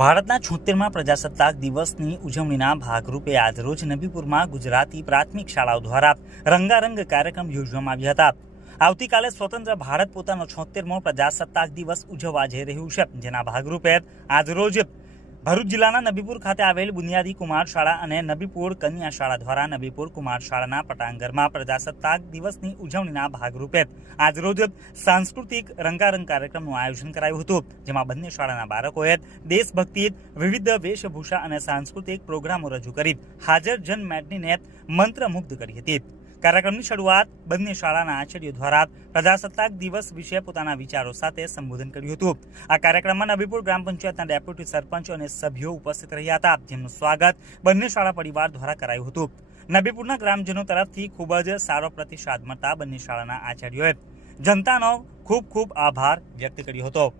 ભારતના 76મા પ્રજાસત્તાક દિવસની ઉજવણીના ભાગરૂપે આજરોજ નબીપુરમાં ગુજરાતી પ્રાથમિક શાળાઓ દ્વારા રંગારંગ કાર્યક્રમ યોજવામાં આવ્યા હતા. આવતીકાલે સ્વતંત્ર ભારત પોતાનો 76મો પ્રજાસત્તાક દિવસ ઉજવવા જઈ રહ્યું છે, જેના ભાગરૂપે આજરોજ ભરૂચ જિલ્લાના નબીપુર ખાતે આવેલ બુનિયાદી કુમાર શાળા અને નબીપુર કન્યા શાળા દ્વારા નબીપુર કુમાર શાળાના પટાંગણમાં પ્રજાસત્તાક દિવસની ઉજવણીના ભાગરૂપે આજરોજ સાંસ્કૃતિક રંગારંગ કાર્યક્રમનું આયોજન કરાયું હતું, જેમાં બંને શાળાના બાળકોએ દેશભક્તિ, વિવિધ વેશભૂષા અને સાંસ્કૃતિક પ્રોગ્રામો રજૂ કરી હાજર જનમેદનીને મંત્રમુગ્ધ કરી હતી. કાર્યક્રમની શરૂઆત બંને શાળાના આચાર્યો દ્વારા પ્રજાસત્તાક દિવસ વિશે પોતાના વિચારો સાથે સંબોધન કર્યું હતું. આ કાર્યક્રમમાં નબીપુર ગ્રામ પંચાયતના ડેપ્યુટી સરપંચ અને સભ્યો ઉપસ્થિત રહ્યા હતા, જેમનું સ્વાગત બંને શાળા પરિવાર દ્વારા કરાયું હતું. નબીપુરના ગ્રામજનો તરફથી ખૂબ જ સારો પ્રતિસાદ મળતા બંને શાળાના આચાર્યોએ જનતાનો ખૂબ ખૂબ આભાર વ્યક્ત કર્યો હતો.